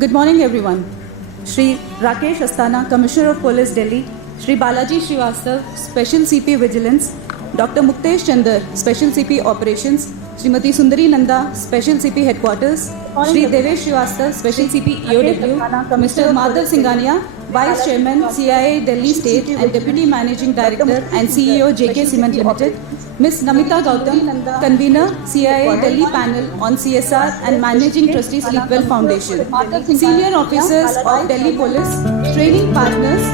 Good morning, everyone. Shri Rakesh Asthana, Commissioner of Police, Delhi. Shri Balaji Srivastav, Special CP Vigilance. Dr. Muktesh Chandar, Special CP Operations. Srimati Sundari Nanda, Special CP Headquarters. Shri Devesh Srivastav, Special CP EOW. Mr. Madhav Singhania, Vice Chairman, CIA Delhi State and Deputy Managing Director and CEO JK Cement Limited. Ms. Namita Gautam, Convener, CIA Delhi Panel on CSR and Managing Trustee Sleepwell Foundation. Senior Officers of Delhi Police, Training Partners.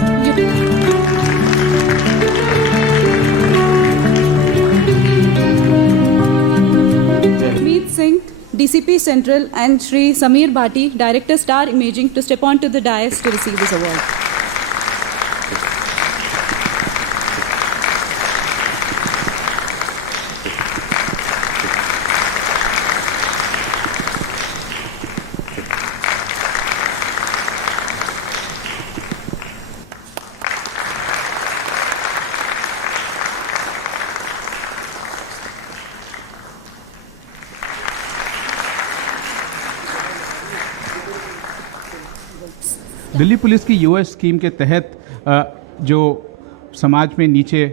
Meet Singh, DCP Central, and Shri Samir Bhati, Director Star Imaging, to step onto the dais to receive this award. Delhi police की US scheme के तहत जो समाज में नीचे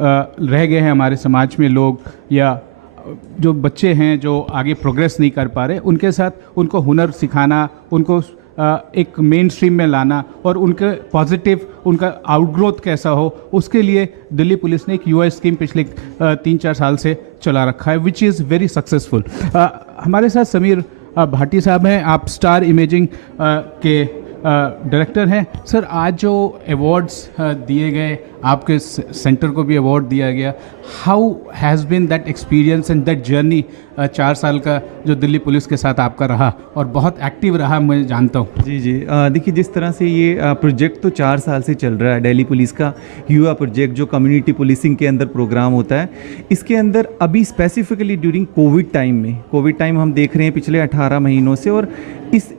रह गए हैं, हमारे समाज में लोग या जो बच्चे हैं जो आगे प्रोग्रेस नहीं कर पा रहे, उनके साथ उनको हुनर सिखाना, उनको एक मेन स्ट्रीम में लाना और उनके पॉजिटिव उनका आउटग्रोथ कैसा हो, उसके लिए दिल्ली पुलिस ने एक यूएस स्कीम पिछले 3-4 साल से चला रखा है, विच इज़ वेरी सक्सेसफुल। हमारे साथ समीर भाटी साहब हैं, आप स्टार इमेजिंग के डायरेक्टर हैं। सर, आज जो अवार्ड्स दिए गए, आपके सेंटर को भी अवार्ड दिया गया, how has been that experience and that journey 4 साल का जो दिल्ली पुलिस के साथ आपका रहा और बहुत एक्टिव रहा, मैं जानता हूँ। जी देखिए, जिस तरह से ये प्रोजेक्ट तो 4 साल से चल रहा है, दिल्ली पुलिस का युवा प्रोजेक्ट जो कम्युनिटी पुलिसिंग के अंदर प्रोग्राम होता है, इसके अंदर अभी स्पेसिफिकली ड्यूरिंग कोविड टाइम हम देख रहे हैं पिछले 18 महीनों से, और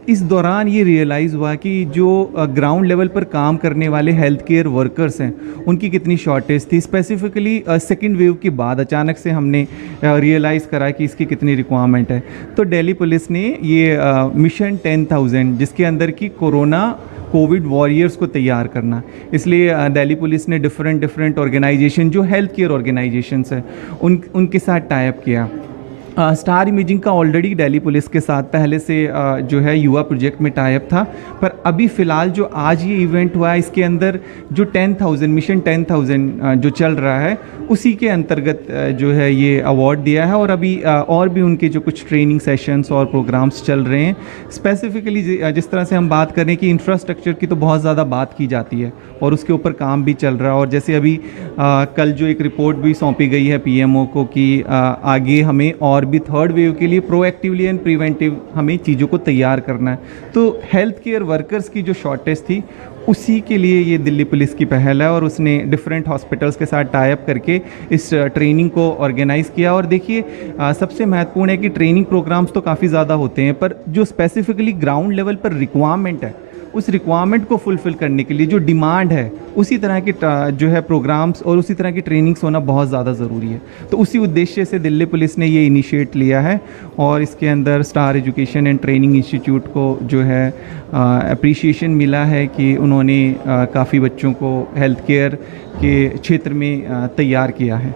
इस दौरान ये रियलाइज़ हुआ कि जो ग्राउंड लेवल पर काम करने वाले हेल्थ केयर वर्कर्स हैं, उनकी कितनी शॉर्टेज थी। स्पेसिफिकली सेकेंड वेव के बाद अचानक से हमने रियलाइज़ करा कि इसकी कितनी रिक्वायरमेंट है। तो दिल्ली पुलिस ने ये मिशन 10,000, जिसके अंदर की कोविड वॉरियर्स को तैयार करना, इसलिए दिल्ली पुलिस ने डिफरेंट ऑर्गेनाइजेशन जो हेल्थ केयर ऑर्गेनाइजेशंस हैं उनके साथ टाई अप किया। स्टार इमेजिंग का ऑलरेडी दिल्ली पुलिस के साथ पहले से जो है युवा प्रोजेक्ट में टाई अप था, पर अभी फ़िलहाल जो आज ये इवेंट हुआ है, इसके अंदर जो 10,000 मिशन 10,000 जो चल रहा है, उसी के अंतर्गत जो है ये अवार्ड दिया है। और अभी और भी उनके जो कुछ ट्रेनिंग सेशंस और प्रोग्राम्स चल रहे हैं। स्पेसिफिकली जिस तरह से हम बात करें कि इंफ्रास्ट्रक्चर की तो बहुत ज़्यादा बात की जाती है और उसके ऊपर काम भी चल रहा है, और जैसे अभी कल जो एक रिपोर्ट भी सौंपी गई है पीएमओ को कि आगे हमें और भी थर्ड वेव के लिए प्रोएक्टिवली एंड प्रिवेंटिव हमें चीज़ों को तैयार करना है। तो हेल्थ केयर वर्कर्स की जो शॉर्टेज थी, उसी के लिए ये दिल्ली पुलिस की पहल है, और उसने डिफरेंट हॉस्पिटल्स के साथ टाई अप करके इस ट्रेनिंग को ऑर्गेनाइज़ किया। और देखिए, सबसे महत्वपूर्ण है कि ट्रेनिंग प्रोग्राम्स तो काफ़ी ज़्यादा होते हैं, पर जो स्पेसिफिकली ग्राउंड लेवल पर रिक्वायरमेंट है, उस रिक्वायरमेंट को फुलफ़िल करने के लिए जो डिमांड है, उसी तरह के जो है प्रोग्राम्स और उसी तरह की ट्रेनिंग्स होना बहुत ज़्यादा ज़रूरी है। तो उसी उद्देश्य से दिल्ली पुलिस ने ये इनिशिएट लिया है, और इसके अंदर star education and training institute को जो है अप्रिशिएशन मिला है कि उन्होंने काफ़ी बच्चों को हेल्थ केयर के क्षेत्र में तैयार किया है।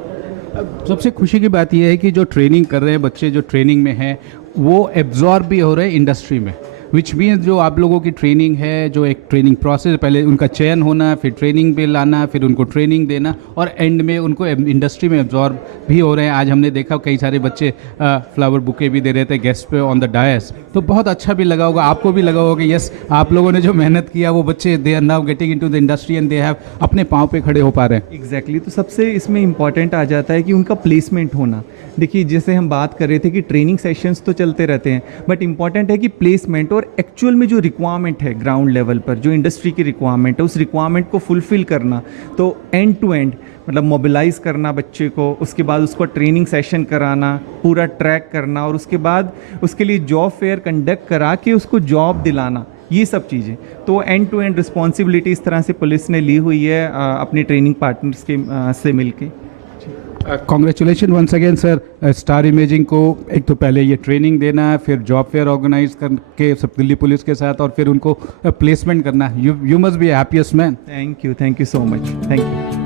सबसे खुशी की बात यह है कि जो ट्रेनिंग कर रहे हैं बच्चे, जो ट्रेनिंग में हैं, वो एब्जॉर्ब भी हो रहे हैं इंडस्ट्री में, विच मीन्स जो आप लोगों की ट्रेनिंग है, जो एक ट्रेनिंग प्रोसेस, पहले उनका चयन होना, फिर ट्रेनिंग पे लाना, फिर उनको ट्रेनिंग देना, और एंड में उनको इंडस्ट्री में एब्जॉर्ब भी हो रहे हैं। आज हमने देखा कई सारे बच्चे फ्लावर बुके भी दे रहे थे गेस्ट पे ऑन द डायस, तो बहुत अच्छा भी लगा होगा, आपको भी लगा होगा कि यस, आप लोगों ने जो मेहनत किया, वो बच्चे they are now getting into the industry and they have अपने पाँव पे खड़े हो पा रहे हैं। एग्जैक्टली तो सबसे इसमें इम्पॉर्टेंट आ जाता है कि उनका प्लेसमेंट होना। देखिए, जैसे हम बात कर रहे थे कि ट्रेनिंग सेशंस तो चलते रहते हैं, बट इंपॉर्टेंट है कि प्लेसमेंट और एक्चुअल में जो रिक्वायरमेंट है ग्राउंड लेवल पर, जो इंडस्ट्री की रिक्वायरमेंट है, उस रिक्वायरमेंट को फुलफ़िल करना। तो एंड टू एंड मतलब मोबिलाइज़ करना बच्चे को, उसके बाद उसको ट्रेनिंग सेशन कराना, पूरा ट्रैक करना, और उसके बाद उसके लिए जॉब फेयर कंडक्ट करा के उसको जॉब दिलाना, ये सब चीज़ें। तो एंड टू एंड रिस्पॉन्सिबिलिटी इस तरह से पुलिस ने ली हुई है अपने ट्रेनिंग पार्टनर्स के से मिलके। Congratulation once again sir. Star imaging को एक तो पहले ये ट्रेनिंग देना है, फिर जॉब फेयर ऑर्गेनाइज करके सब दिल्ली पुलिस के साथ, और फिर उनको प्लेसमेंट करना है। You must be happiest man. Thank you so much, thank you.